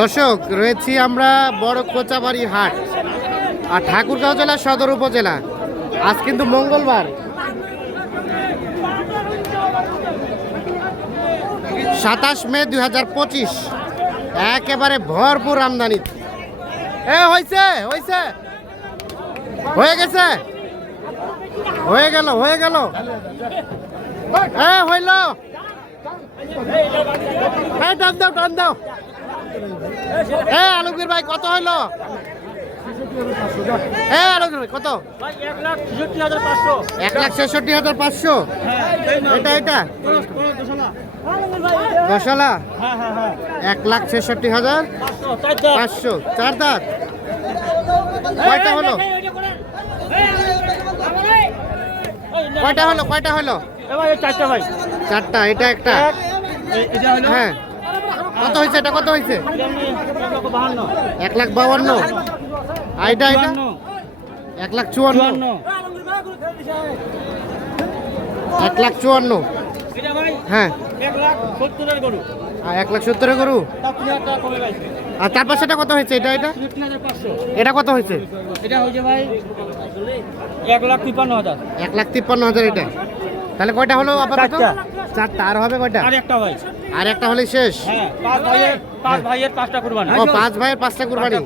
দর্শক, রয়েছি আমরা বড় কোচাবাড়ি হাট, আর ঠাকুরগাঁও জেলা সদর উপজেলা। আজ কিন্তু মঙ্গলবার। সাতাশ মে দুই হাজার পঁচিশ, একেবারে ভরপুর আমদানি। এ হয়েছে হয়েছে হয়ে গেছে? হয়ে গেল হয়ে গেল। এ, হইল। টান দাও টান দাও। এ আলমগীর ভাই কত হইল? আলমগীর ভাই কত? এক লাখ ছেষট্টি হাজার পাঁচশো। এটা এটা? দশালা? হ্যাঁ হ্যাঁ হ্যাঁ এক লাখ ছেষট্টি হাজার পাঁচশো। চার দাঁত? কয়টা হলো? কয়টা হলো? কয়টা হলো? চারটা ভাই। চারটা এটা একটা? হ্যাঁ। কত হয়েছে এটা? কত হয়েছে? এক লাখ বাউান্ন আর এটা এক লাখ চুয়ান্ন। এক লাখ চুয়ান্ন। হ্যাঁ। এক লাখ সত্তরের গরু। আর তার তার পাশেটা কত হয়েছে? এটা এটা? এটা কত হয়েছে? এটা হয়েছে ভাই এক লাখ তিপ্পান্ন হাজার। এক লাখ তিপ্পান্ন হাজার এটা। তাহলে কয়টা হলো আপাতত? চারটা। চারটা। আর হবে কয়টা? আর একটা ভাই। আর একটা হলে শেষ? হ্যাঁ পাঁচ ভাইয়ের পাঁচ ভাইয়ের পাঁচটা কুরবানি। ও পাঁচ ভাইয়ের পাঁচটা কুরবানি?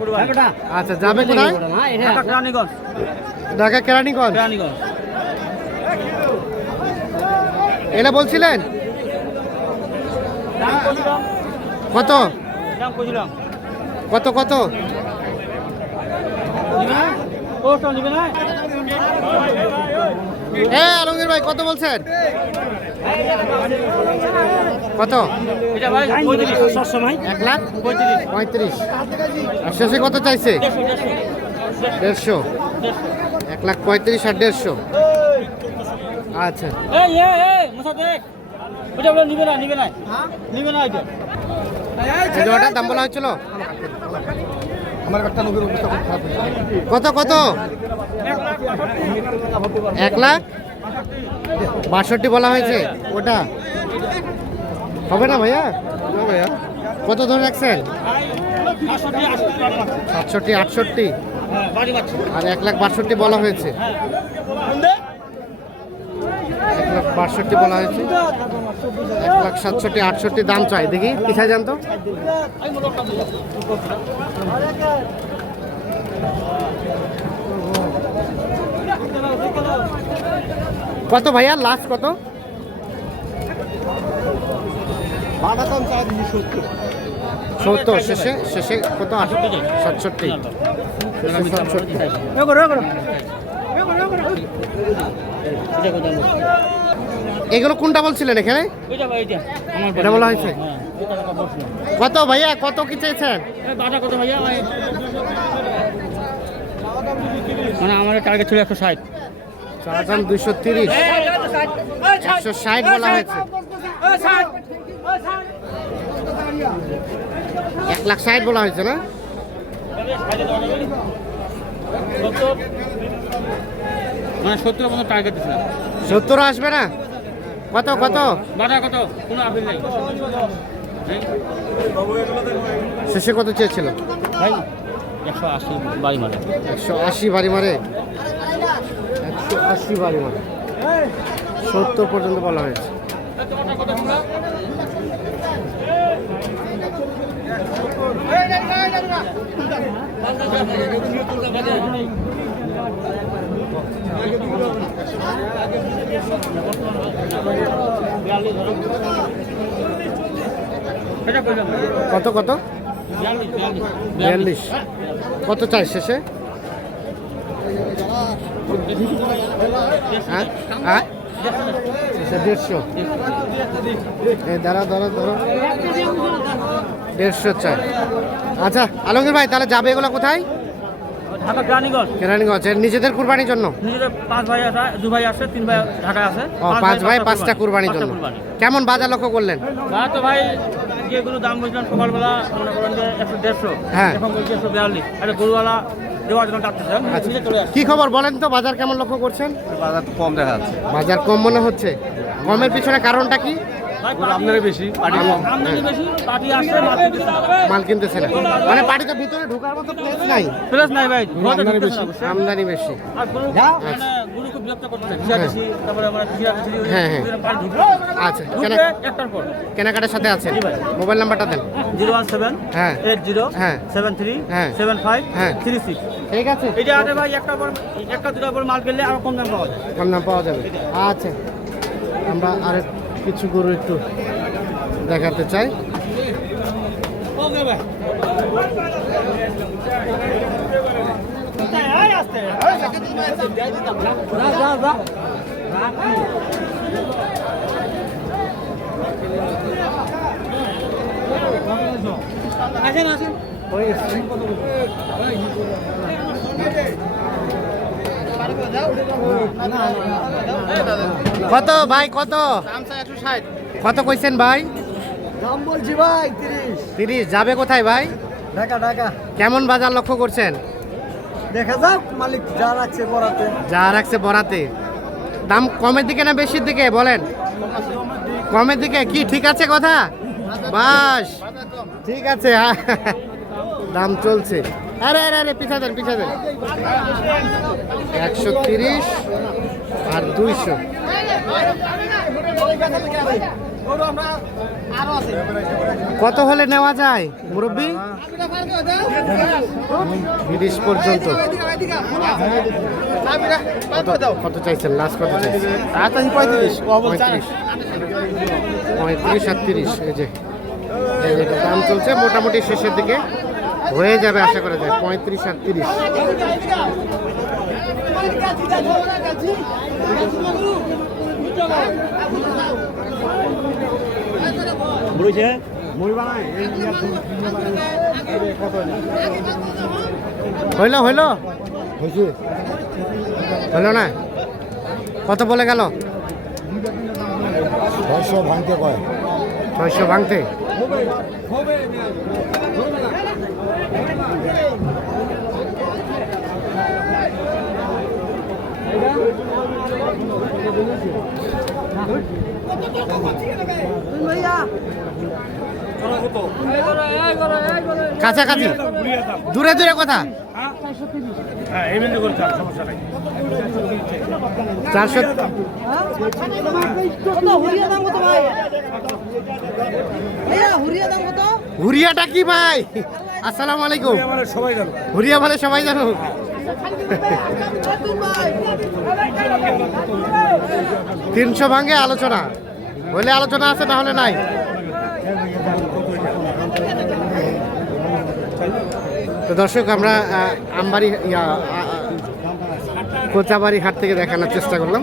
আচ্ছা যাবে কোথায়? ঢাকা কেরানীগঞ্জ। ঢাকা কেরানীগঞ্জ? কেরানীগঞ্জ। এটা বলছিলেন? কত? কত কত? নিবে না? এ আলমগীর ভাই কত বলছেন? কত? এক লাখ পঁয়ত্রিশ। আর শেষে কত চাইছে? দেড়শো। এক লাখ পঁয়ত্রিশ আর দেড়শো। আচ্ছা। দাম বলা হয়েছিল আমার একটা লোকের অবস্থা খুব খারাপ হয়েছে। কত কত? এক লাখ? বাষট্টি বলা হয়েছে, ওটা? হবে না ভাইয়া ভাইয়া? কত ধরে রাখছেন? সাতষট্টি, আটষট্টি? আর এক লাখ বাষট্টি বলা হয়েছে। বাষট্টি বলা হয়েছে। এক লাখ সাতষট্টি, আটষট্টি দাম চাই। দেখি পিছায় যান তো? কত ভাইয়া? লাস্ট কত? সত্তর। শেষে শেষে কত? সাতষট্টি। সাতষট্টি? এগুলো কোনটা বলছিলেন এখানে? এটা বলা হয়েছে? হ্যাঁ কত ভাইয়া? কত কি চেয়েছেন? কত ভাইয়া? ভাই? মানে আমার টার্গেট ছিল একশো ষাট। চার দাম দুইশো তিরিশ। একশো ষাট বলা হয়েছে। এক লাখ ষাট বলা হয়েছে না? মানে সত্তর টার্গেট সত্তর আসবে না? কত কত? কত? কোনো আপিল নেই। হ্যাঁ? শেষে কত চেয়েছিল? ভাই একশো আশি বাড়ি মানে একশো আশি বাড়ি মারে? একশো আশি বাড়ি মারে। সত্তর পর্যন্ত বলা হয়েছে। কত কত? বিয়াল্লিশ। কত চাই শেষে? হ্যাঁ? হ্যাঁ? দেড়শো। দাঁড়া দাঁড়া দাঁড়া দেড়শো চাই। আচ্ছা আলমগীর ভাই, তাহলে যাবে এগুলো কোথায়? ঢাকা কেরানীগঞ্জ। কেরানীগঞ্জ এর নিজেদের কুরবানির জন্য? নিজেদের পাঁচ ভাই আছে দু ভাই আছে তিন ভাই ঢাকায় আছে ও পাঁচ ভাই পাঁচটা কুরবানির জন্য। কেমন বাজার লক্ষ্য করলেন? তো ভাই যেগুলো দাম বলছিলাম সকালবেলা মনে করেন যে একশো দেড়শো। হ্যাঁ। এখন বলছি একশো বিয়াল্লিশ। একটা গরুওয়ালা আচ্ছা। কি খবর বলেন তো বাজার কেমন লক্ষ্য করছেন? বাজার কম দেখা যাচ্ছে। বাজার কম মনে হচ্ছে। কমের পিছনে কারণটা কি? গরু আপনারই বেশি আসছে। মাল কিনতেছে না। মানে ভিতরে ঢোকার মতো প্লেস নাই। প্লাস নাই ভাই আমদানি বেশি। আমদানি আর হ্যাঁ, হ্যাঁ। আচ্ছা কেনাকাটার সাথে আছেন। ভাই। মোবাইল নাম্বারটা দেন। জিরো ওয়ান সেভেন হ্যাঁ। এইট জিরো হ্যাঁ। সেভেন থ্রি হ্যাঁ। সেভেন ফাইভ হ্যাঁ। Three six. ঠিক আছে। এটা আটে ভাই একটা পর একটা দুটা পর মাল কিনলে আরও কম দাম পাওয়া যায়। কম দাম পাওয়া যাবে। আচ্ছা। আমরা আর কিছু গরু একটু দেখাতে চাই। আসেন আসেন। কত ভাই কত? কত কইছেন ভাই? দাম বলছি ভাই তিরিশ। তিরিশ যাবে কোথায় ভাই? ঢাকা ঢাকা। কেমন বাজার লক্ষ্য করছেন? দেখা যাক মালিক যা রাখছে পড়াতে যা রাখছে বরাতে। দাম কমের দিকে না বেশির দিকে বলেন? কমের দিকে কি ঠিক আছে কথা? বাস। ঠিক আছে হ্যাঁ। দাম চলছে। আরে আরে আরে পিছা দেন পিছা দেন। একশো তিরিশ আর দুইশো। কত হলে নেওয়া যায় মুরব্বী? তিরিশ পর্যন্ত। কত চাইছেন? লাস্ট কত চাইছেন? পঁয়ত্রিশ। পঁয়ত্রিশ। পঁয়ত্রিশ আর তিরিশ এই যে দাম চলছে মোটামুটি শেষের দিকে। হয়ে যাবে আশা করা যায় পঁয়ত্রিশ আর তিরিশ। বুঝছে হইল হইল? হয়েছে। হইল না? কত বলে গেল? ছয়শো ভাঙতে কয়। ছয়শো ভাঙতে। কাছাকাছি। দূরে দূরে কথা। চারশো হুরিয়াটা কি ভাই? আসসালামু আলাইকুম। হুরিয়া বলে সবাই জানো। তিনশো ভাঙে আলোচনা। হলে আলোচনা আছে, না হলে নাই। তো দর্শক, আমরা আমবাড়ি কোচাবাড়ি হাট থেকে দেখানোর চেষ্টা করলাম।